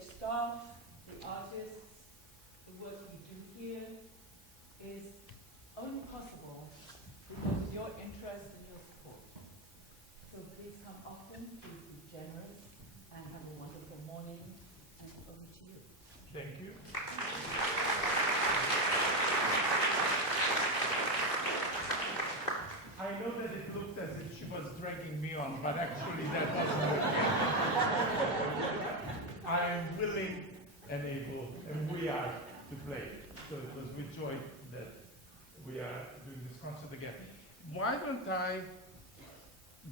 stage staff, the artists, the work we do here is only possible because of your interest and your support. So please come often, please be generous, and have a wonderful morning, and over to you. Thank you. I know that it looked as if she was dragging me on, but actually that wasn't it. I am willing and able, and we are to play. So it was with joy that we are doing this concert again. Why don't I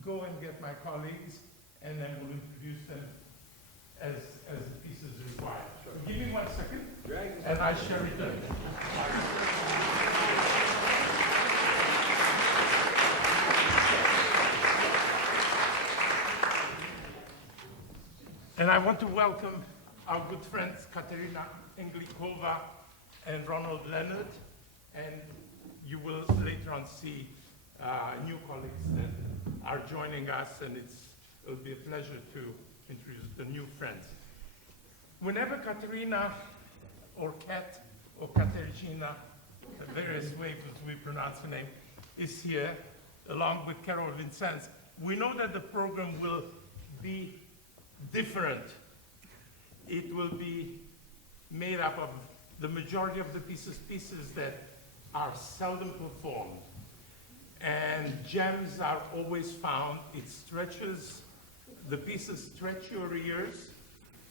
go and get my colleagues, and then we'll introduce them as the pieces require. Sure. Give me 1 second, and I shall return. And I want to welcome our good friends Katerina Englikova and Ronald Leonard, and you will later on see new colleagues that are joining us, and it'll be a pleasure to introduce the new friends. Whenever Katerina or Kat or Katerina, the various ways we pronounce her name, is here, along with Carol Vincenz, we know that the program will be different. It will be made up of the majority of the pieces that are seldom performed. And gems are always found. It stretches, the pieces stretch your ears,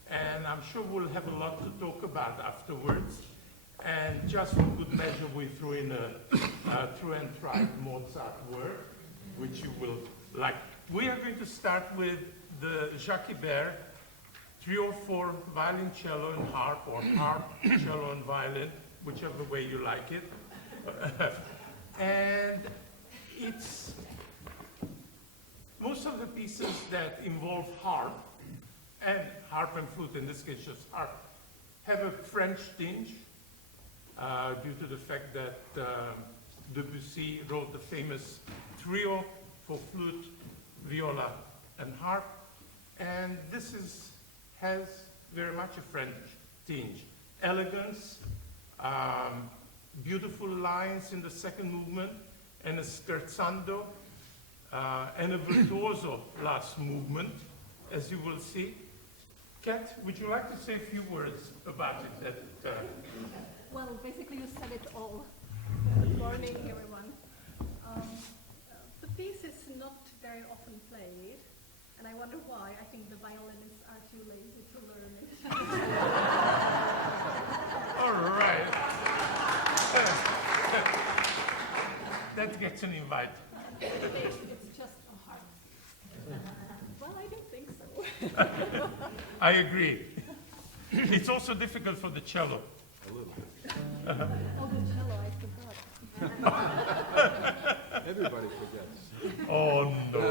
and I'm sure we'll have a lot to talk about afterwards. And just for good measure, we threw in a true and tried Mozart work, which you will like. We are going to start with the Jacques Ibert trio for violin, cello, and harp, or harp, cello, and violin, whichever way you like it. And it's most of the pieces that involve harp and flute, in this case just harp, have a French tinge due to the fact that Debussy wrote the famous trio for flute, viola, and harp. And this has very much a French tinge. Elegance, beautiful lines in the second movement, and a scherzando, and a virtuoso last movement, as you will see. Kat, would you like to say a few words about it? Well, basically you said it all. Good morning, everyone. The piece is not very often played, and I wonder why. I think the violinists are too lazy to learn it. All right. That gets an invite. It's just a heart. Well, I don't think so. I agree. It's also difficult for the cello. A little bit. Oh, the cello, I forgot. Everybody forgets. Oh, no.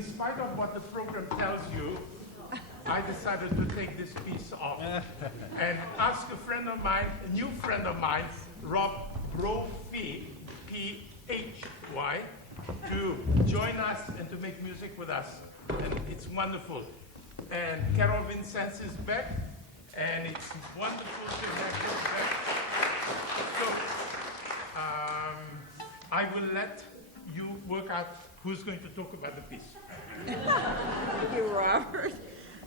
in spite of what the program tells you, I decided to take this piece off and ask a friend of mine, a new friend of mine, Rob Brophy, Phy, to join us and to make music with us. And it's wonderful. And Carol Vincenz is back, and it's wonderful to have her back. So I will let you work out who's going to talk about the piece. Thank you, Robert.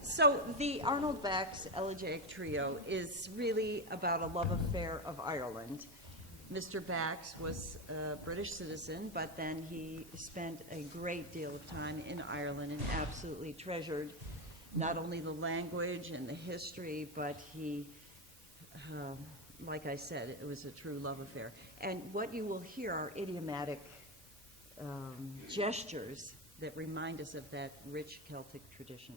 So the Arnold Bax Elegiac Trio is really about a love affair of Ireland. Mr. Bax was a British citizen, but then he spent a great deal of time in Ireland and absolutely treasured not only the language and the history, but he, like I said, it was a true love affair. And what you will hear are idiomatic gestures that remind us of that rich Celtic tradition.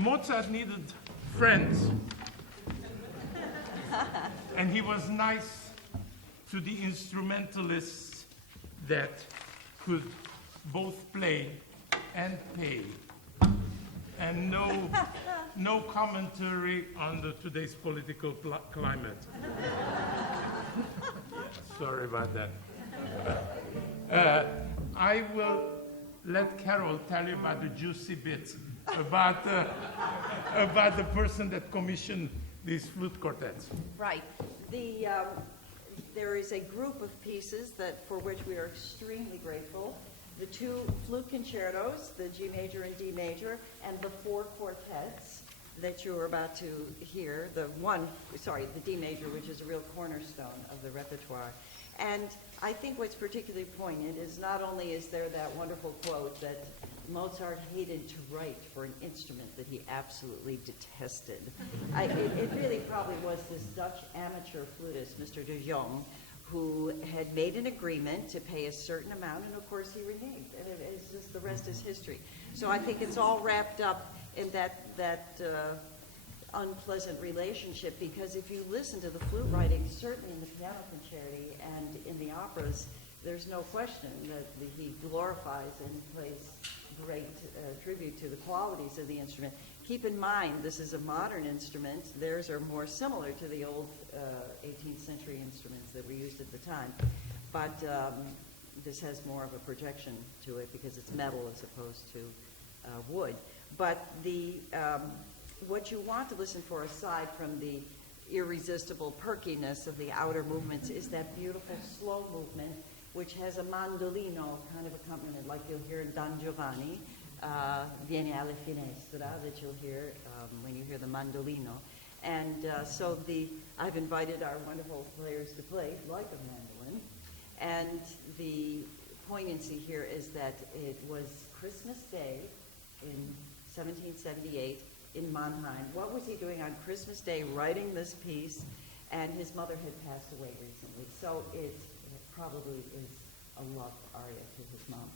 Mozart needed friends, and he was nice to the instrumentalists that could both play and pay. And no commentary on today's political climate. Sorry about that. I will let Carol tell you about the juicy bits about the person that commissioned these flute quartets. Right. There is a group of pieces for which we are extremely grateful. The two flute concertos, the G major and D major, and the four quartets that you are about to hear. The D major, which is a real cornerstone of the repertoire. And I think what's particularly poignant is not only is there that wonderful quote that Mozart hated to write for an instrument that he absolutely detested. It really probably was this Dutch amateur flutist, Mr. de Jong, who had made an agreement to pay a certain amount, and of course he reneged. And it's just the rest is history. So I think it's all wrapped up in that unpleasant relationship, because if you listen to the flute writing, certainly in the piano concerti and in the operas, there's no question that he glorifies and plays great tribute to the qualities of the instrument. Keep in mind, this is a modern instrument. Theirs are more similar to the old 18th century instruments that were used at the time. But this has more of a projection to it because it's metal as opposed to wood. But what you want to listen for, aside from the irresistible perkiness of the outer movements, is that beautiful slow movement, which has a mandolino kind of accompaniment, like you'll hear in Don Giovanni, Vieni alla finestra, that you'll hear when you hear the mandolino. And I've invited our wonderful players to play like a mandolin. And the poignancy here is that it was Christmas Day in 1778 in Mannheim. What was he doing on Christmas Day writing this piece? And his mother had passed away recently. So it probably is a love aria to his mom.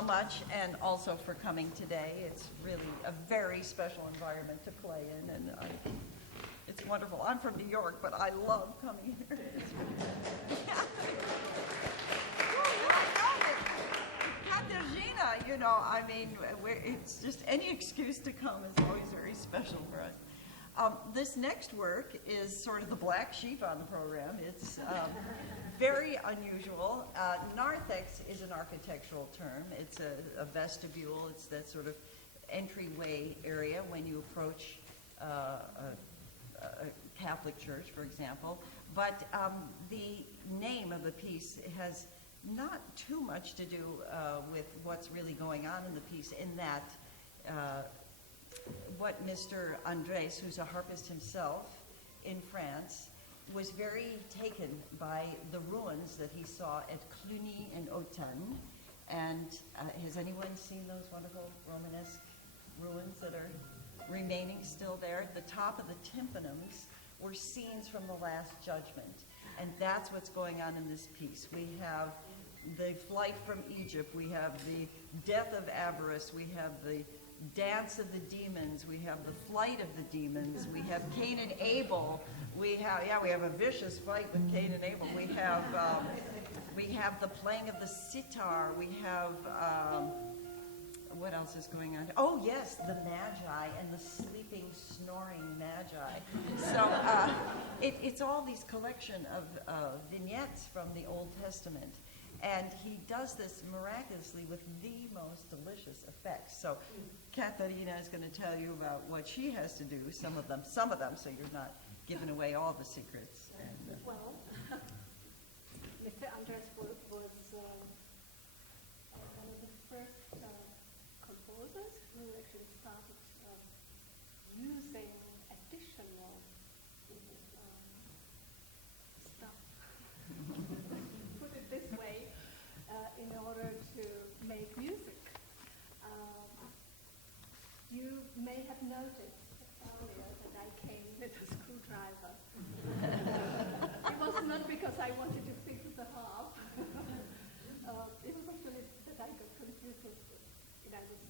so much, and also for coming today. It's really a very special environment to play in, and it's wonderful. I'm from New York, but I love coming here. Katarzyna, you know, I mean, it's just any excuse to come is always very special for us. This next work is sort of the black sheep on the program. It's very unusual. Narthex is an architectural term. It's a vestibule. It's that sort of entryway area when you approach a Catholic church, for example. But the name of the piece has not too much to do with what's really going on in the piece, in that what Mr. Andres, who's a harpist himself in France, was very taken by the ruins that he saw at Cluny and Autun. And has anyone seen those wonderful Romanesque ruins that are remaining still there? At the top of the tympanums were scenes from the Last Judgment. And that's what's going on in this piece. We have the flight from Egypt, we have the death of Avarice, we have the dance of the demons, we have the flight of the demons, we have Cain and Abel, we have a vicious fight with Cain and Abel, we have the playing of the sitar, we have what else is going on? Oh yes, the Magi and the sleeping, snoring Magi. So it's all these collection of vignettes from the Old Testament. And he does this miraculously with the most delicious effects. So Katarina is going to tell you about what she has to do, some of them, so you're not giving away all the secrets. And, Well, Mr. Andres was one of the first composers who actually started using additional stuff, put it this way, in order to make music. You may have noticed earlier that I came with a screwdriver. It was not because I wanted to fix the harp. It was actually that I got confused with, I was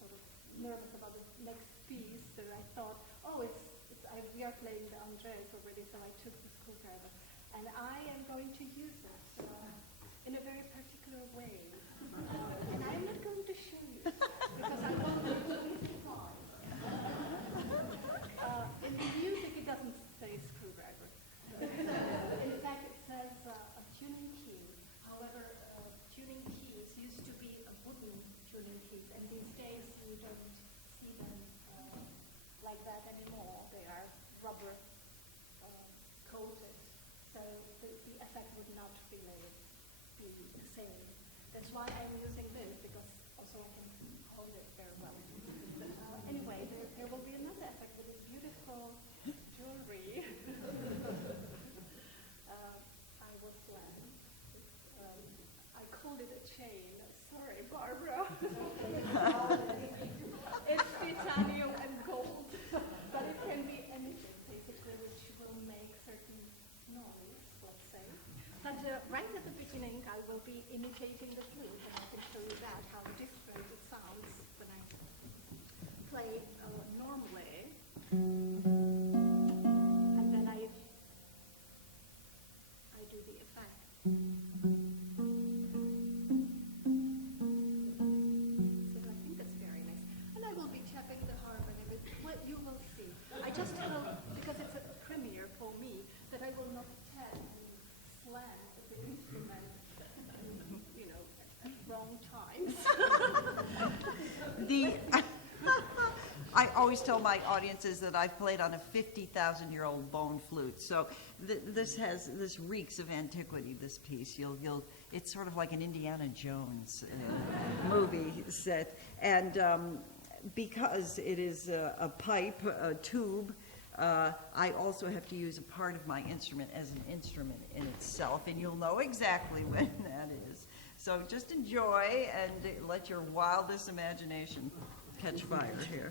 sort of nervous about the next piece, so I thought, we are playing the Andres already, so I took the screwdriver. And I am going to use it in a very particular way. And I'm not going to show you, because I want you to be surprised. In the music, it doesn't say screwdriver. In fact, it says a tuning key. However, tuning keys used to be a wooden tuning keys, and these days you don't see them like that anymore. They are rubber coated, so the effect would not really be the same. That's why I'm using this, because also I can hold it very well. Anyway, there will be another effect with this beautiful jewelry. I was slammed. I called it a chain. Sorry, Barbara. It's titanium and gold, but it can be anything, basically, which will make certain noise, let's say. But right at the beginning, I will be imitating the flute, and I can show you that, how different it sounds when I play normally. And then I do the effect. So I think that's very nice. And I will be tapping the harp and everything. Well, you will see. I just hope, because it's a premiere for me, that I will not tap and slam the instrument, at wrong times. I always tell my audiences that I've played on a 50,000-year-old bone flute, so this reeks of antiquity. This piece, it's sort of like an Indiana Jones movie set, and because it is a pipe, a tube. I also have to use a part of my instrument as an instrument in itself, and you'll know exactly when that is. So just enjoy and let your wildest imagination catch fire here.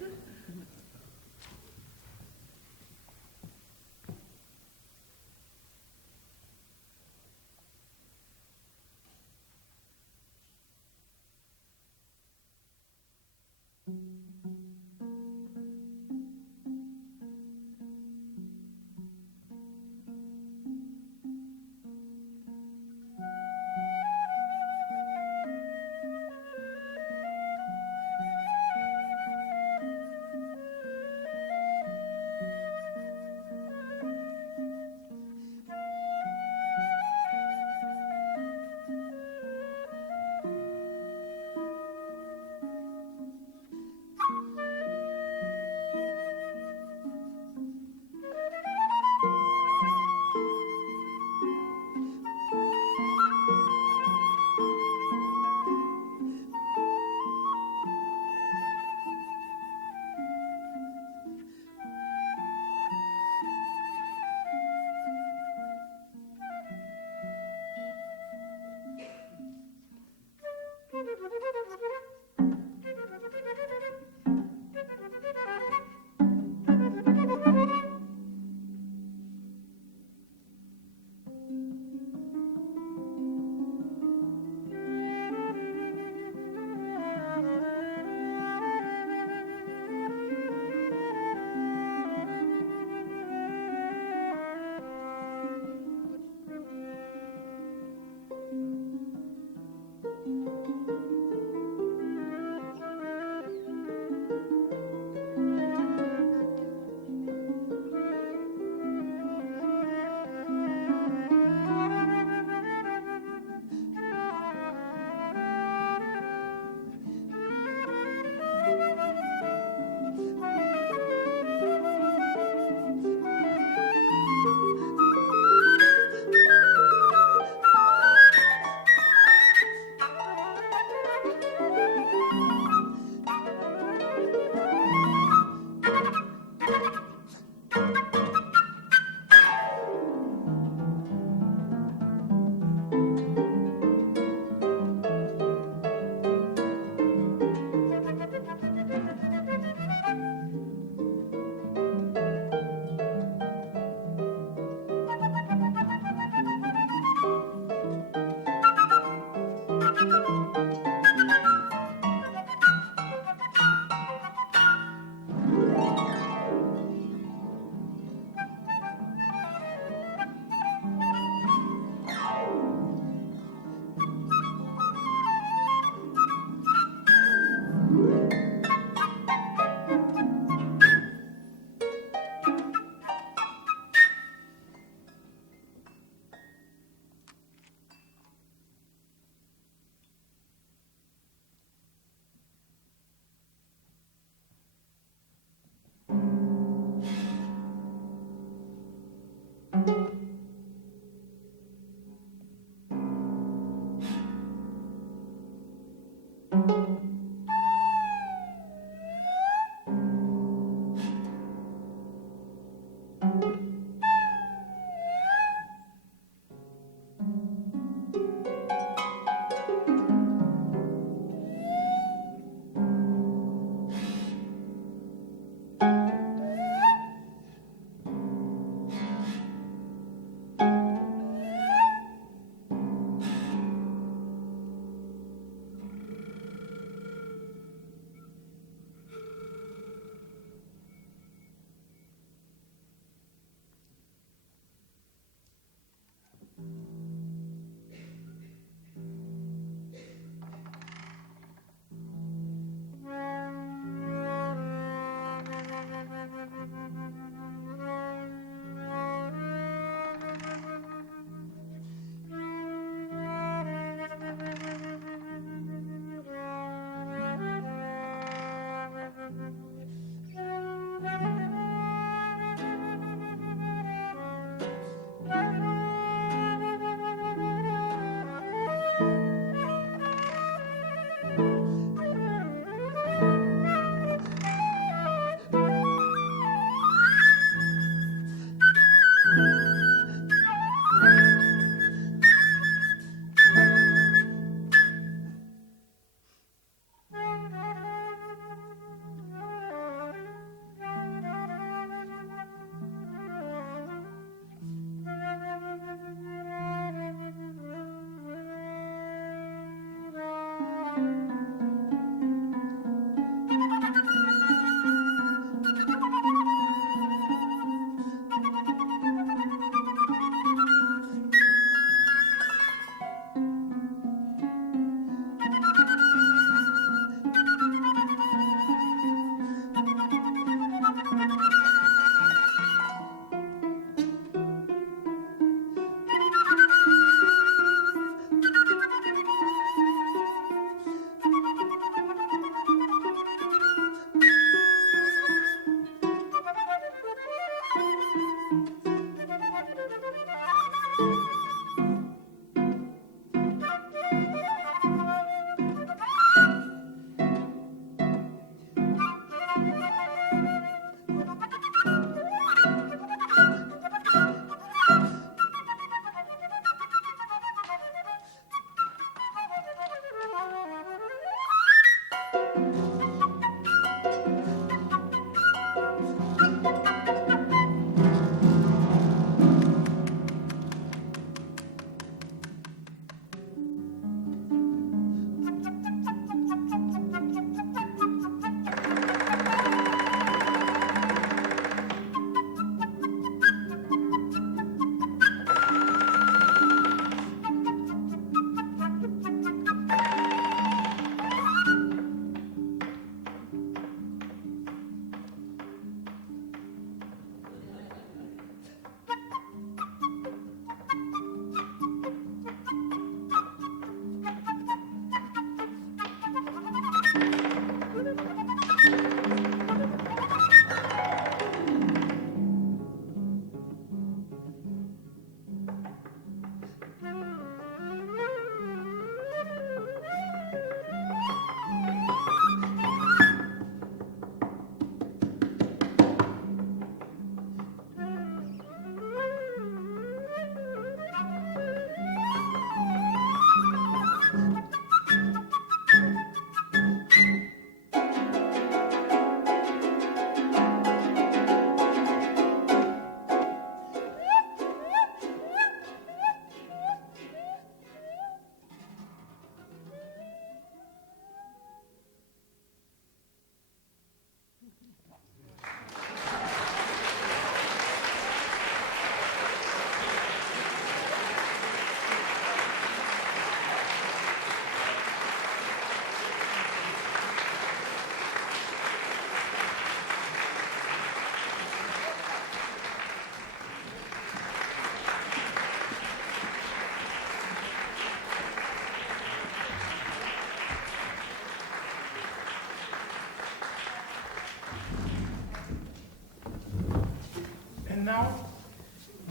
now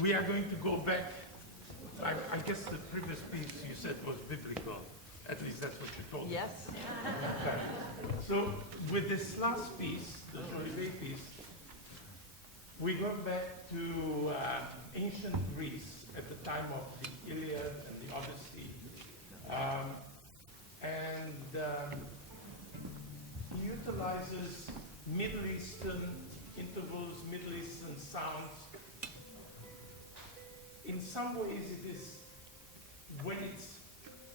we are going to go back. I guess the previous piece you said was biblical. At least that's what you told me. Yes? Okay. So with this last piece, the Jolivet piece, we go back to ancient Greece at the time of the Iliad and the Odyssey. He utilizes Middle Eastern intervals, Middle Eastern sounds. In some ways it is, when it's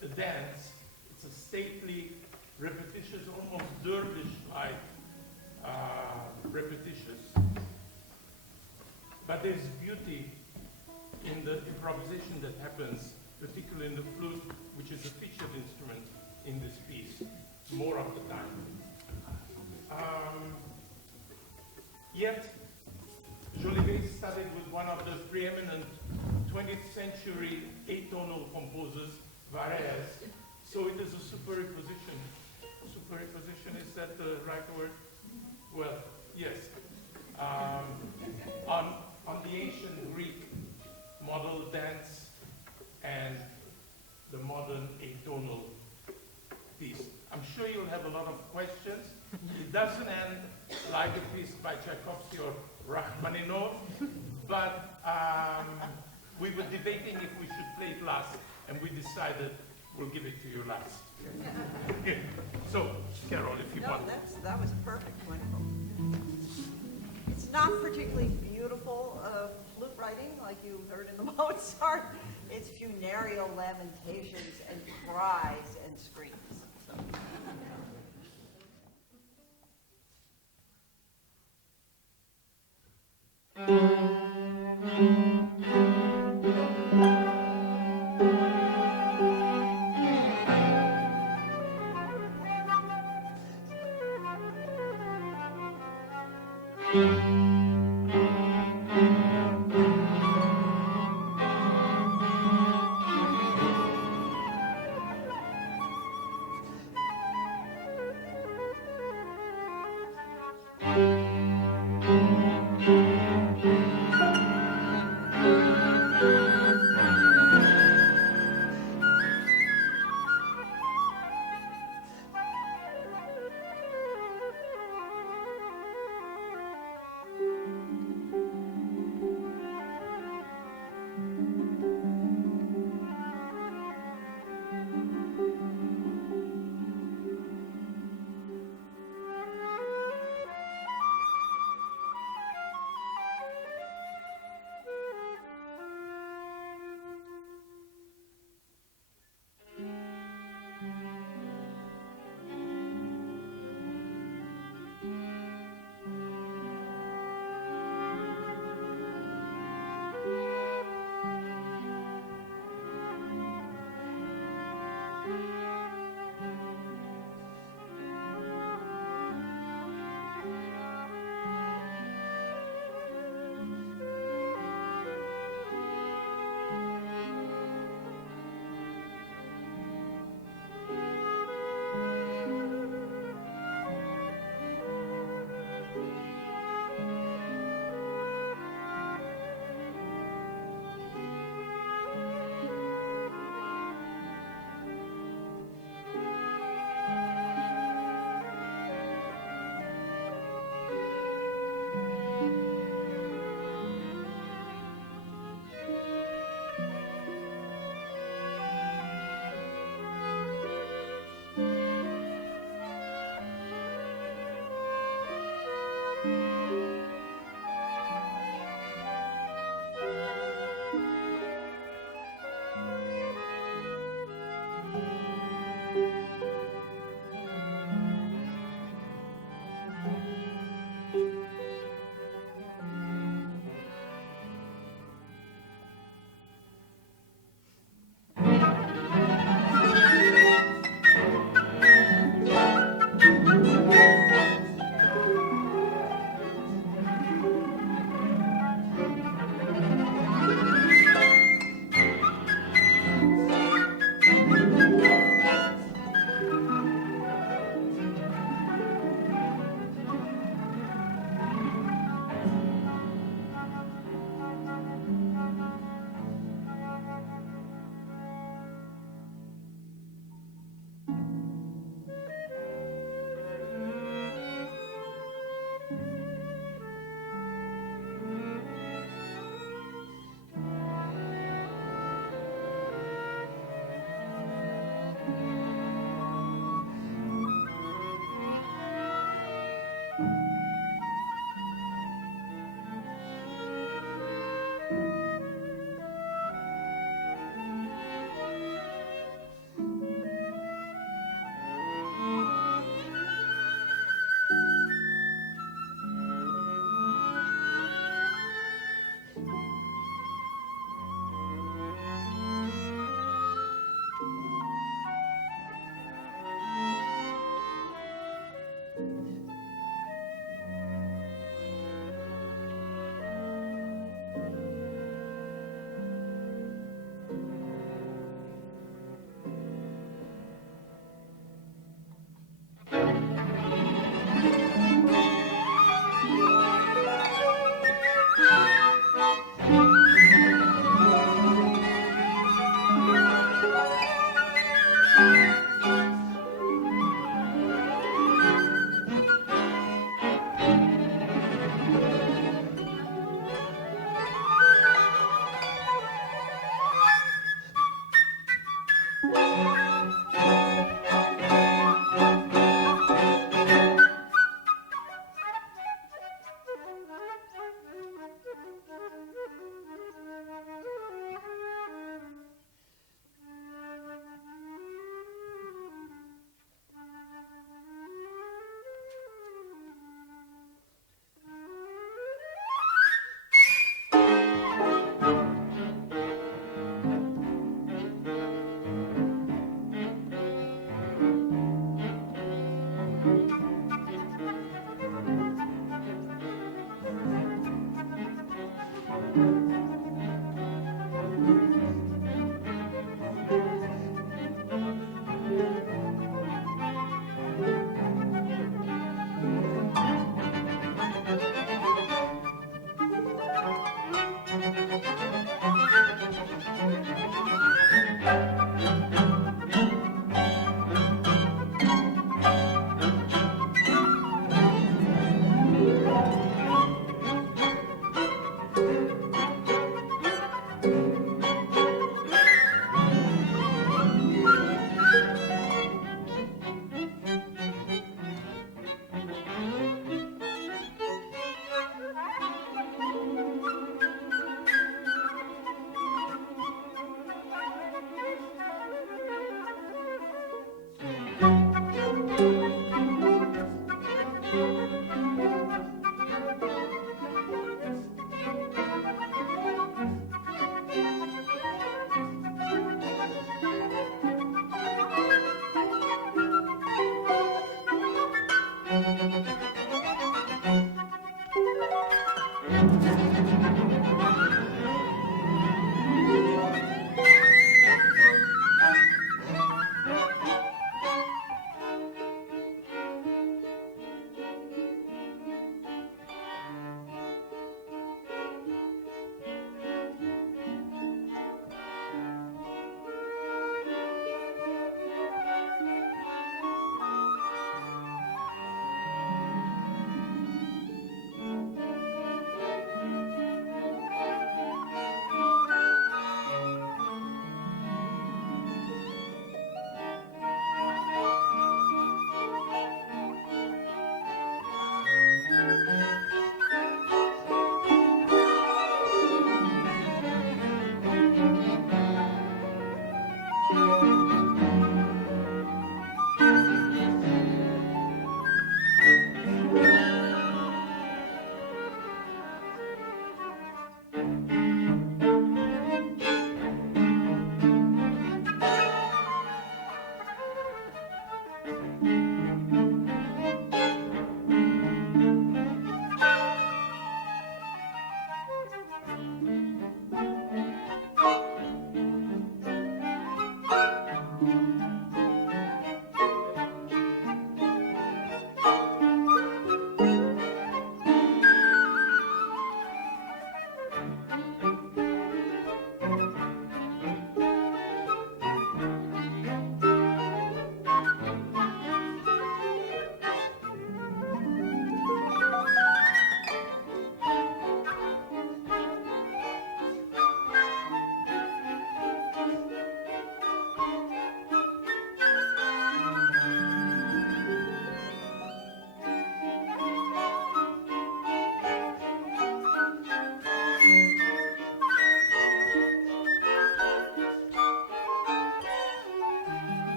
a dance, it's a stately, repetitious, almost dervish-like repetitious. But there's beauty in the improvisation that happens, particularly in the flute, which is a featured instrument in this piece, more of the time. Yet, Jolivet studied with one of the preeminent 20th century atonal composers, Varese, so it is a superimposition. Superimposition, is that the right word? Well, yes. On the ancient Greek model dance and the modern atonal piece. I'm sure you'll have a lot of questions. It doesn't end like a piece by Tchaikovsky or Rachmaninoff, but we were debating if we should play it last, and we decided we'll give it to you last. So, Carol, if you want. That was perfect, wonderful. It's not particularly beautiful flute writing like you heard in the Mozart. It's funereal lamentations and cries and screams.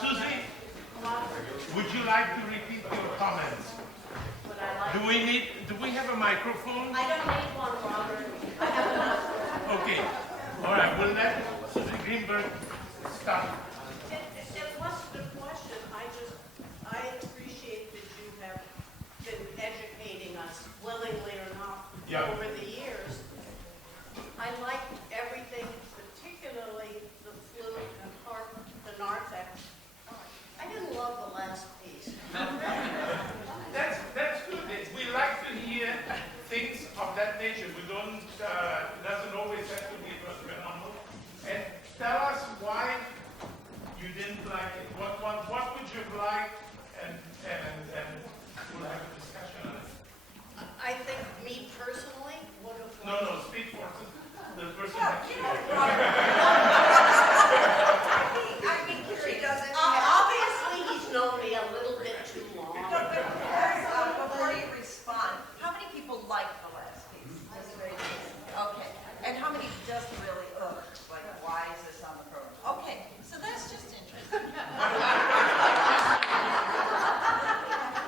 Susie, would you like to repeat your comments? Do we have a microphone? I don't need one, Robert. I have enough. Okay. All right. We'll let Susie Greenberg start. It wasn't a question. I appreciate that you have been educating us, willingly or not, over the years. I liked everything, particularly the flute and harp, the narthex. I didn't love the last piece. That's good. We like to hear things of that nature. We don't. It doesn't always have to be phenomenal. And tell us why you didn't like it. What would you like? And we'll have a discussion on it. I think me personally would have No. Speak for the person next to you. I mean, she doesn't. Obviously, he's known me a little bit too long. Before you respond, how many people like the last piece? Just raise your hand. Okay. And how many just really, like, why is this on the program? Okay, so that's just interesting.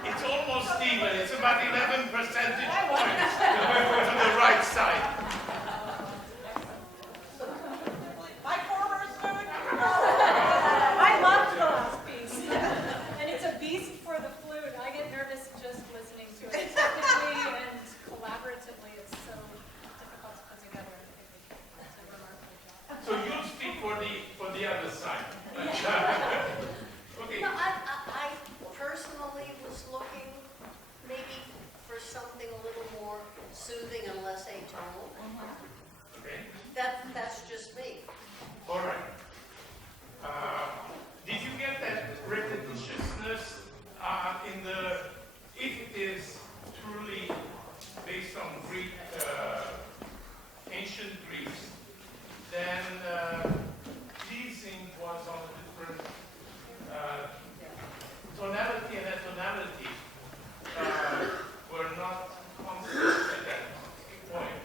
It's almost even. It's about 11 percentage points to the right side. My former student? I love the last piece. And it's a beast for the flute. I get nervous just listening to it. Technically and collaboratively, it's so difficult to put together. I think it's a remarkable job. So you'll speak for the other side. Okay. No, I personally was looking maybe for something a little more soothing and less atonal. Okay. That's just me. All right. Did you get that repetitiousness in the? If it is truly based on Greek, ancient Greece, then pleasing was on a different tonality and atonality were not constant at that point.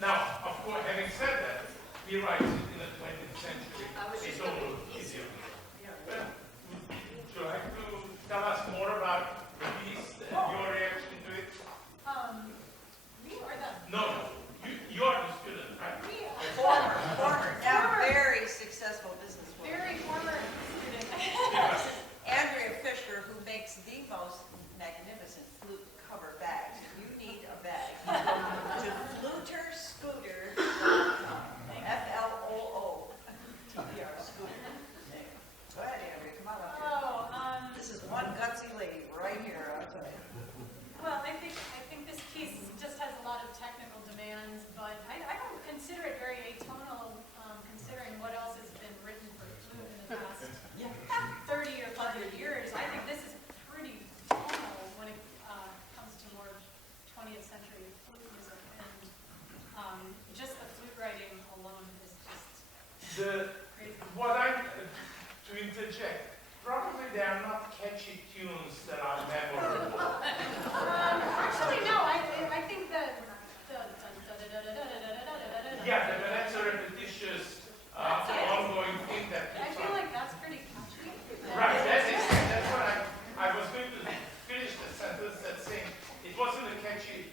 Now, of course, having said that, he writes it in the 20th century. I was just It's gonna all be easier. Yeah. Would you like to tell us more about the piece and your reaction to it? Me or them? No, you're the student, right? Me. Former, now very successful businesswoman. Very former student. Andrea Fisher, who makes the most magnificent flute cover bags. If you need a bag, to Fluter Scooter, FLOO. Scooter. Go ahead, Andrea, come on up here. This is one gutsy lady right here, I'll tell you. Well, I think this piece just has a lot of technical demands, but I don't consider it very atonal, considering what else has been written for flute in the past 30 or 100 years. I think this is pretty tonal when it comes to more 20th century flute music, and just the flute writing alone is just crazy. To interject, probably they are not catchy tunes that are memorable. Actually, no. I think that Yeah, but that's a repetitious, ongoing thing that I keeps feel on. like that's pretty catchy. Right, that's what I was going to finish the sentence that's saying it wasn't a catchy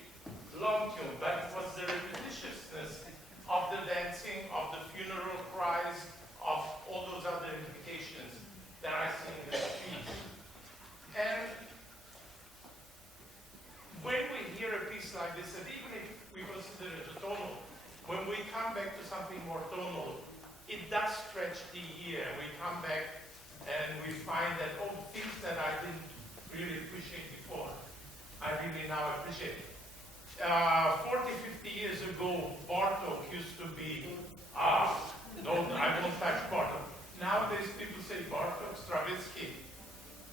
long tune, but it was the repetitiousness of the dancing, of the funeral cries, of all those other implications that I see in this piece. And when we hear a piece like this, and even if we consider it a tonal, when we come back to something more tonal, it does stretch the ear. We come back and we find that, oh, things that I didn't really appreciate before, I really now appreciate. 40, 50 years ago, Bartok used to be, no, I won't touch Bartok. Nowadays, people say Bartok, Stravinsky.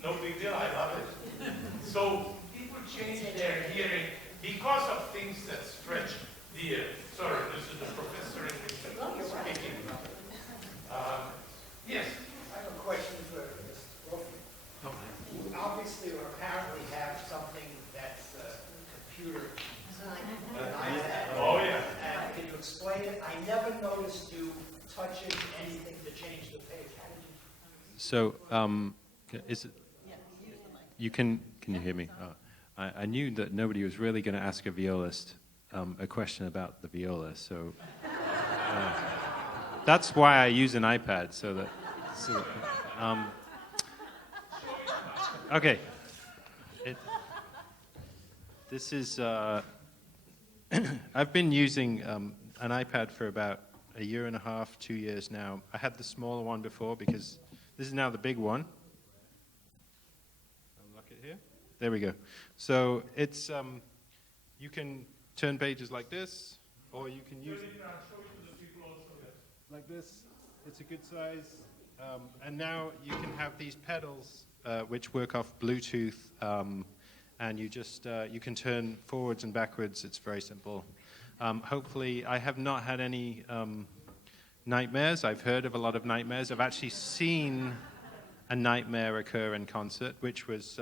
No big deal, I love it. So people change their hearing because of things that stretch the ear. Sorry, this is the professor in speaking. Yes. I have a question for Mr. Brophy. Obviously, or apparently have something that's computer. Oh, yeah. And can you explain it? I never noticed you touching anything to change the page. How did you? So, is it? You can you hear me? Oh. I knew that nobody was really going to ask a violist a question about the viola, so that's why I use an iPad, so that. Okay. This is. I've been using an iPad for about a year and a half, 2 years now. I had the smaller one before because this is now the big one. Unlock it here. There we go. So it's you can turn pages like this, or you can use it like this. It's a good size, and now you can have these pedals which work off Bluetooth, and you just you can turn forwards and backwards. It's very simple. Hopefully, I have not had any nightmares. I've heard of a lot of nightmares. I've actually seen a nightmare occur in concert, which was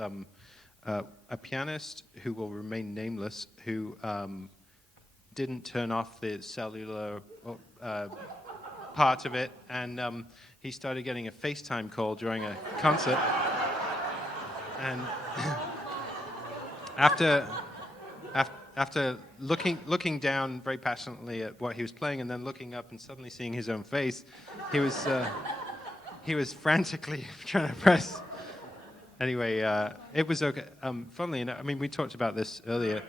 a pianist who will remain nameless, who didn't turn off the cellular part of it, and he started getting a FaceTime call during a concert. And after looking down very passionately at what he was playing, and then looking up and suddenly seeing his own face, he was frantically trying to press. Anyway, it was okay. Funnily enough, I mean, we talked about this earlier.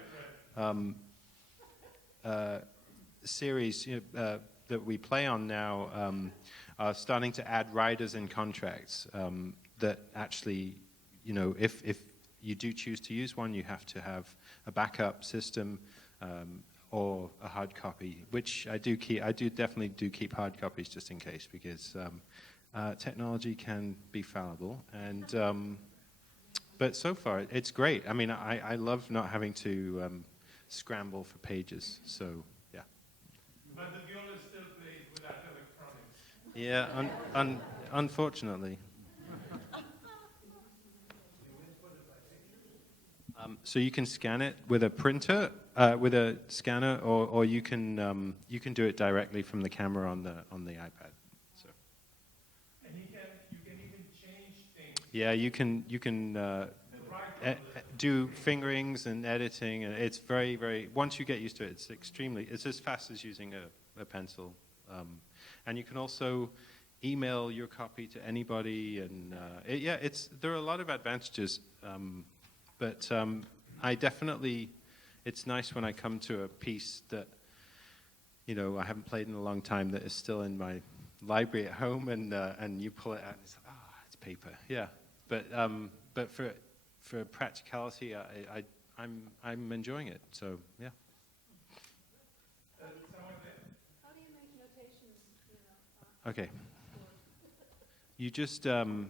Series that we play on now are starting to add riders in contracts that actually, if you do choose to use one, you have to have a backup system or a hard copy, which I do keep. I definitely do keep hard copies just in case, because technology can be fallible. And but so far, it's great. I mean, I love not having to scramble for pages. So yeah. But the viola still plays without electronics. Yeah, unfortunately. So you can scan it with a printer, with a scanner, or you can do it directly from the camera on the iPad. So. And you can even change things. Yeah, you can do fingerings and editing, and it's very, very. Once you get used to it, it's as fast as using a pencil, and you can also email your copy to anybody, and there are a lot of advantages. But I definitely, it's nice when I come to a piece that, I haven't played in a long time, that is still in my library at home, and you pull it out and it's like, it's paper. Yeah, but for practicality, I'm enjoying it. So yeah. How do you make notations? Okay. You just hold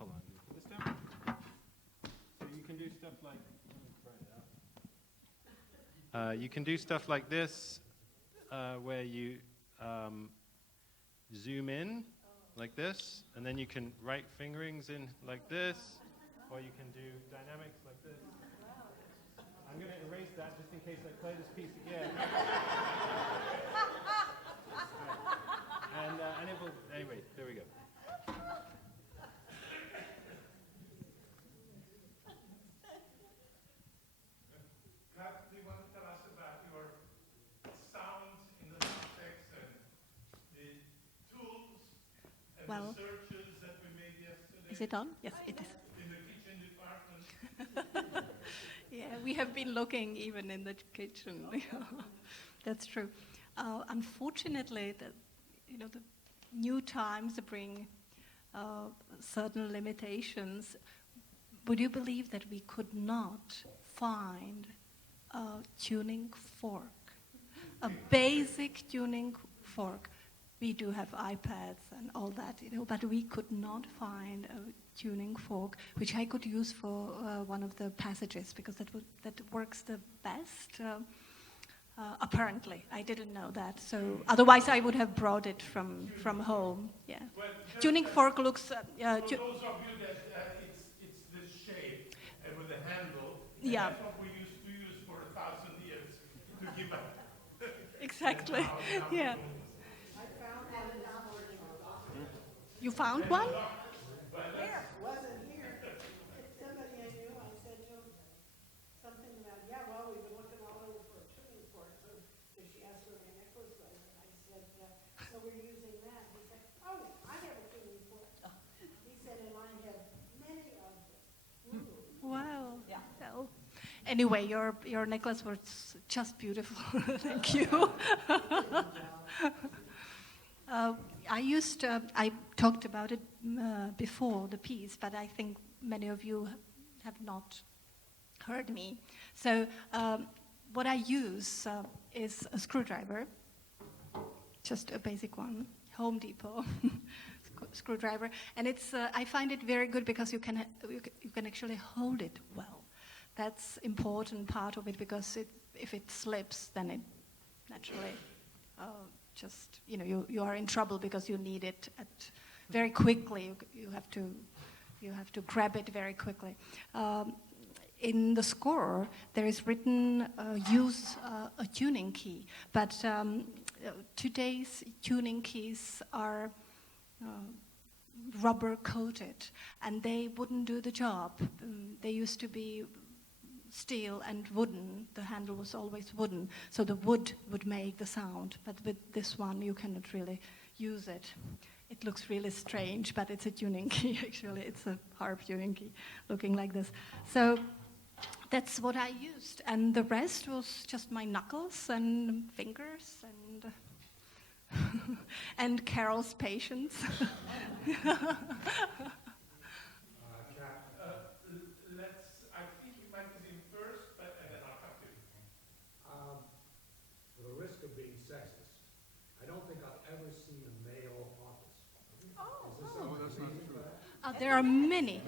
on. This down. So you can do stuff like. You can do stuff like this, where you zoom in like this, and then you can write fingerings in like this, or you can do dynamics like this. I'm going to erase that just in case I play this piece again. And it will. Anyway, there we go. Do you want to tell us about your sound in the context and the tools and Well, the searches that we made yesterday? is it on? Yes, it is. In the kitchen department? Yeah, we have been looking even in the kitchen. That's true. Unfortunately, the new times bring certain limitations. Would you believe that we could not find a tuning fork, a basic tuning fork? We do have iPads and all that, but we could not find a tuning fork which I could use for one of the passages, because that works the best. Apparently, I didn't know that. So otherwise, I would have brought it from home. Yeah, Well, tuning fork looks. for those of you that it's this shape and with a handle. And Yeah. that's what we used to use for 1,000 years to give up. Exactly. Yeah. You found one? Where? Wasn't here. Somebody I knew, I said to him something about, yeah, well, we've been looking all over for a tuning fork. So she asked where my necklace was, and I said, so we're using that. He said, oh, I have a tuning fork. He said, and I have many of them. Wow. Yeah. Well, anyway, your necklace was just beautiful. Thank you. I talked about it before the piece, but I think many of you have not heard me. So what I use is a screwdriver, just a basic one, Home Depot screwdriver, and it's I find it very good because you can actually hold it well. That's important part of it because if it slips, then it naturally just you are in trouble because you need it very quickly. You have to grab it very quickly. In the score, there is written use a tuning key, but today's tuning keys are rubber coated, and they wouldn't do the job. They used to be steel and wooden. The handle was always wooden, so the wood would make the sound. But with this one, you cannot really use it. It looks really strange, but it's a tuning key, actually. It's a harp tuning key, looking like this. So that's what I used. And the rest was just my knuckles and fingers and and Carol's patience. I think you might be in first, and then I'll come to you. For the risk of being sexist, I don't think I've ever seen a male artist. That's not true. There are many.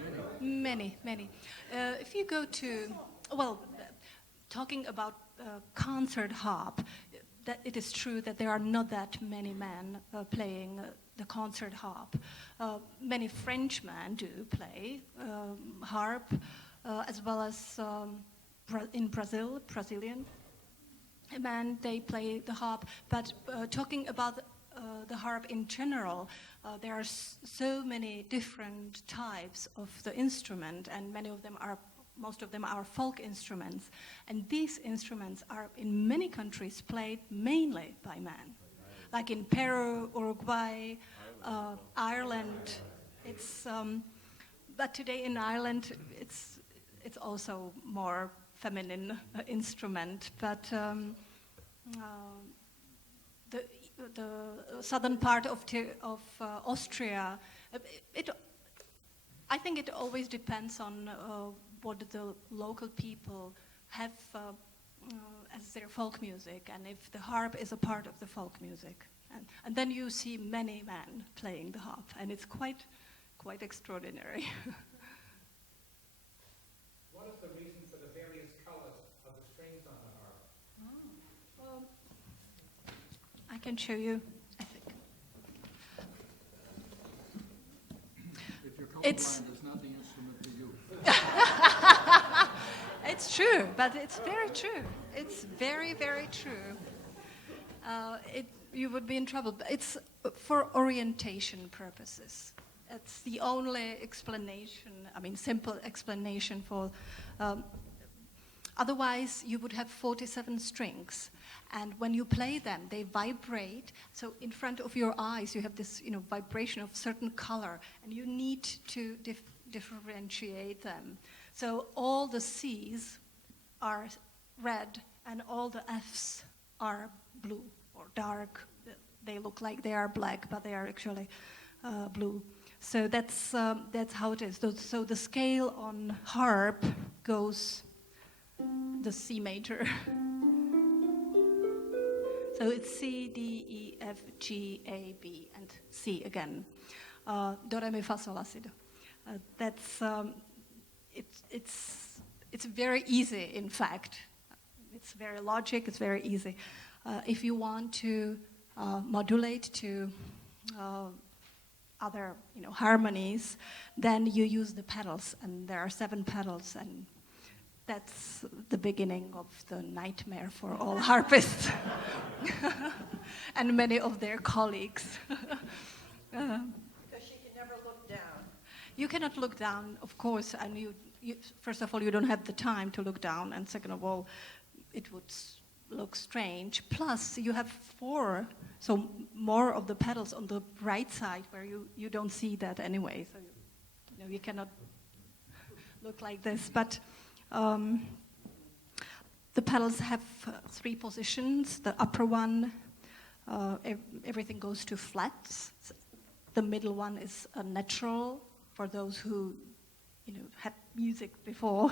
If you go to, talking about concert harp, that it is true that there are not that many men playing the concert harp. Many Frenchmen do play harp, as well as in Brazilian men, they play the harp. But talking about the harp in general, there are so many different types of the instrument, and most of them are folk instruments. And these instruments are in many countries played mainly by men. Like in Peru, Uruguay, Ireland. But today in Ireland, it's also more feminine instrument. But the southern part of Austria, I think it always depends on what the local people have as their folk music, and if the harp is a part of the folk music. And then you see many men playing the harp, and it's quite extraordinary. What is the reason for the various colors of the strings on the harp? Well, I can show you, I think. If you're colorblind, it's not the instrument to you. It's true, but it's very true. It's very, very true. You would be in trouble. It's for orientation purposes. It's the only explanation, simple explanation for... Otherwise, you would have 47 strings. And when you play them, they vibrate. So in front of your eyes, you have this vibration of certain color, and you need to differentiate them. So all the C's are red, and all the F's are blue or dark. They look like they are black, but they are actually blue. So that's how it is. So the scale on harp goes the C major. So it's C, D, E, F, G, A, B, and C again. Do, re, mi, fa, sol, la, si, do. It's very easy, in fact. It's very logic, it's very easy. If you want to modulate to other harmonies, then you use the pedals, and there are 7 pedals, and that's the beginning of the nightmare for all harpists and many of their colleagues. Because she can You cannot look down, of course, and first of all, you don't have the time to look down, and second of all, it would look strange. Plus, you have 4, so more of the pedals on the right side where you don't see that anyway, so you cannot look like this. But the pedals have 3 positions. The upper one, everything goes to flats. The middle one is a natural for those who, had music before,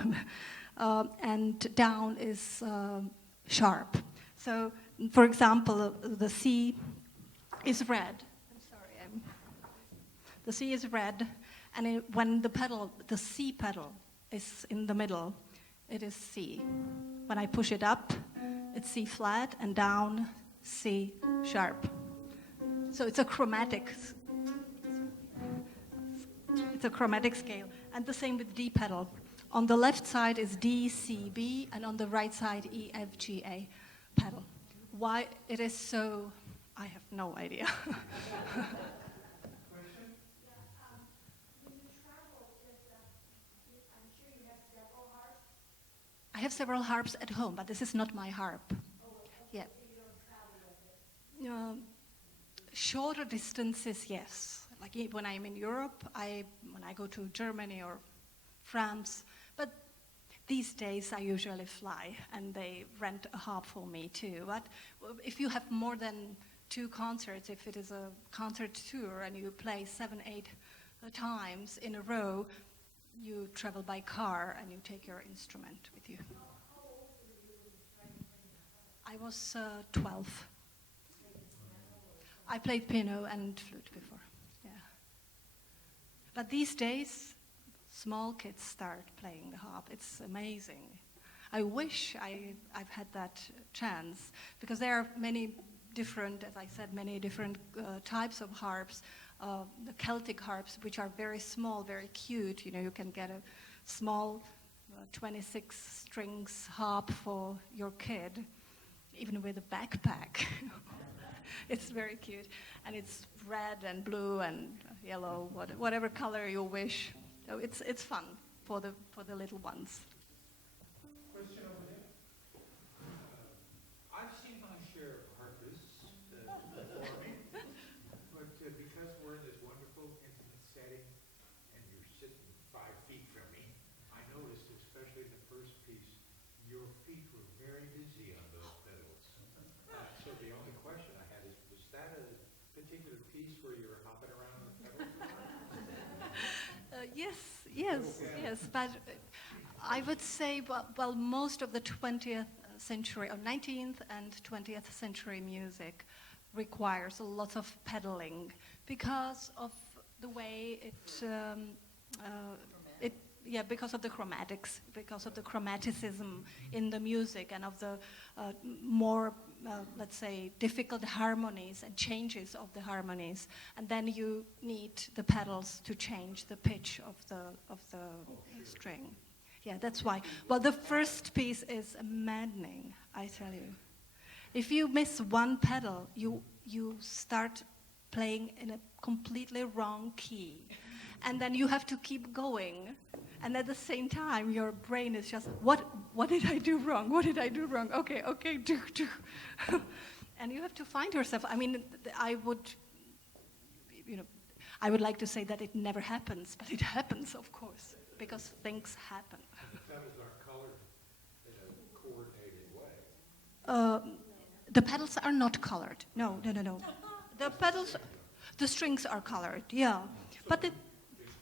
and down is sharp. So, for example, the C is red. I'm sorry. The C is red, and when the C pedal is in the middle, it is C. When I push it up, it's C flat, and down, C sharp. So it's a chromatic. It's a chromatic scale, and the same with D pedal. On the left side is D, C, B, and on the right side E, F, G, A pedal. Why it is so, I have no idea. I have several harps at home, but this is not my harp. Yeah. Shorter distances, yes. Like when I'm in Europe, when I go to Germany or France, but these days I usually fly, and they rent a harp for me too. But if you have more than 2 concerts, if it is a concert tour and you play 7, 8 times in a row, you travel by car and you take your instrument with you. I was 12. I played piano and flute before, yeah. But these days, small kids start playing the harp. It's amazing. I wish I've had that chance, because there are many different, as I said, many different types of harps. The Celtic harps, which are very small, very cute. You can get a small 26 strings harp for your kid, even with a backpack. It's very cute, and it's red and blue and yellow, whatever color you wish. So it's fun for the little ones. Question over there? I've seen my share of harpists performing, but because we're in this wonderful intimate setting and you're sitting 5 feet from me, I noticed, especially the first piece, your feet were very busy on those pedals. So the only question I had is, was that a particular piece where you were hopping around the pedals? Yes, but I would say, well, most of the 20th century, or 19th and 20th century music requires a lot of pedaling because of the way because of the chromatics, because of the chromaticism in the music and of the more, let's say, difficult harmonies and changes of the harmonies. And then you need the pedals to change the pitch of the string. Yeah, that's why. Well, the first piece is maddening, I tell you. If you miss one pedal, you start playing in a completely wrong key. And then you have to keep going. And at the same time, your brain is just, what did I do wrong? What did I do wrong? Okay, do. And you have to find yourself. I mean, I would like to say that it never happens, but it happens, of course, because things happen. The pedals are colored in a coordinated way. The pedals are not colored. No. The pedals, the strings are colored, yeah. But there's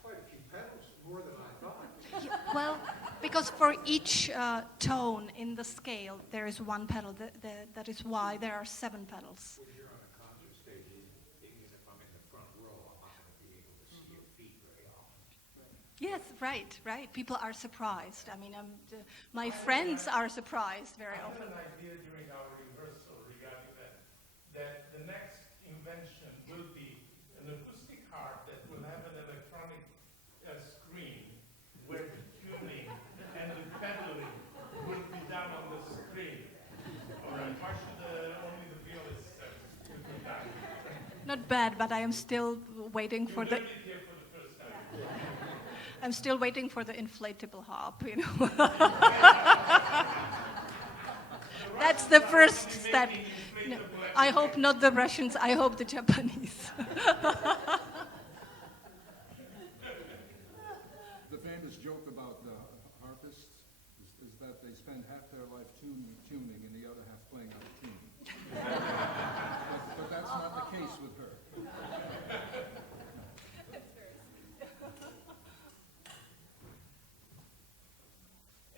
quite a few pedals, more than I thought. Yeah, well, because for each tone in the scale, there is one pedal. That is why there are 7 pedals. When you're on a concert stage, even if I'm in the front row, I'm not going to be able to see your feet very often. Yes, right. People are surprised. I mean, my friends are surprised very often. I had an idea during our rehearsal regarding that the next invention will be an acoustic harp that will have an electronic screen where the tuning and the pedaling will be done on the screen. All right, why should only the violists do that? Not bad, but I am still waiting for the... You learned it here for the first time. I'm still waiting for the inflatable hop, you know. That's the first step. No, I hope not the Russians, I hope the Japanese. The famous joke about the harpists is that they spend half their life tuning and the other half playing out of tune. But that's not the case with her.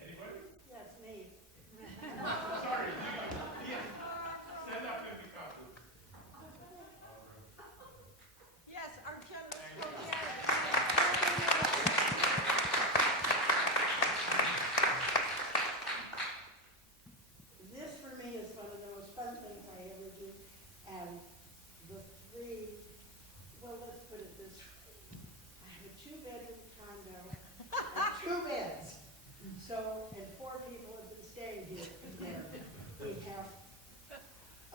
Anybody? Yes, me. Sorry, yes. Stand up and be careful. Yes, our generous This for me is one of the most fun things I ever do, and the three, well, let's put it this way. I have a 2-bedroom condo, and 2 beds. So, and 4 people have been staying here. We have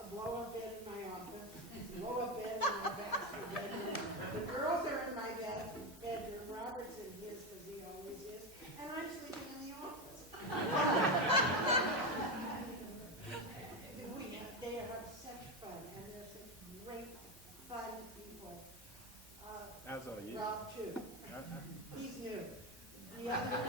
a blow-up bed in my office, a blow-up bed in my bathroom bedroom. The girls are in my bedroom, Robert's in his, because he always is, and I'm sleeping in the office. They have such fun, and they're such great, fun people. As are you. Rob, too. He's new. The others,